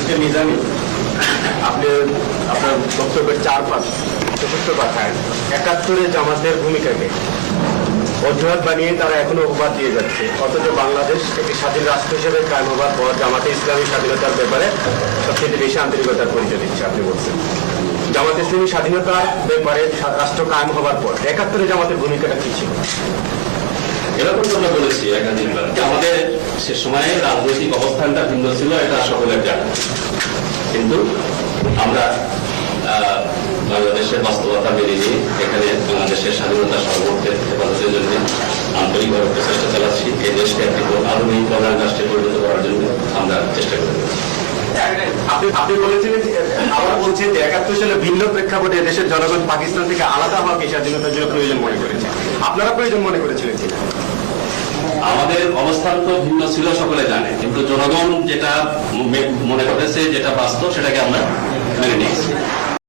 Mister Nizami, আপনি আপনার বক্তব্যের চতুর্থ কথায় ৭১ জামাতের ভূমিকাকে অজুহাত বানিয়ে তারা এখনো অপবাদ দিয়ে যাচ্ছে, অথচ বাংলাদেশ একটি স্বাধীন রাষ্ট্র হিসেবে কায়েম হবার পর জামাতে ইসলামী স্বাধীনতার ব্যাপারে সবচেয়ে বেশি আন্তরিকতার পরিচয় দিচ্ছে। আপনি বলছেন জামাত ইসলামী স্বাধীনতার ব্যাপারে রাষ্ট্র কায়েম হবার পর ৭১ জামাতের ভূমিকাটা কি ছিল? এরকম আমরা বলেছি একাধিকবার, আমাদের সে সময়ে রাজনৈতিক অবস্থানটা ভিন্ন ছিল, এটা সকলের জানা। কিন্তু আমরা বাংলাদেশের বাস্তবতা মেনে নিয়ে এখানে বাংলাদেশের স্বাধীনতা সর্বত্রে হেফাজতের জন্য আন্তরিকভাবে প্রচেষ্টা চালাচ্ছি। এই দেশকে একটি আরো এই প্রধান রাষ্ট্রে পরিণত করার জন্য আমরা চেষ্টা করে যাচ্ছি। আপনি বলেছিলেন, আমরা বলছি যে ৭১ সালে ভিন্ন প্রেক্ষাপটে দেশের জনগণ পাকিস্তান থেকে আলাদা হওয়াকে স্বাধীনতার জন্য প্রয়োজন মনে করেছে। আপনারা প্রয়োজন মনে করেছিলেন কিনা? আমাদের অবস্থান তো ভিন্ন ছিল, সকলে জানে, কিন্তু জনগণ যেটা মনে করেছে, যেটা বাস্তব, সেটাকে আমরা মেনে নিয়েছি।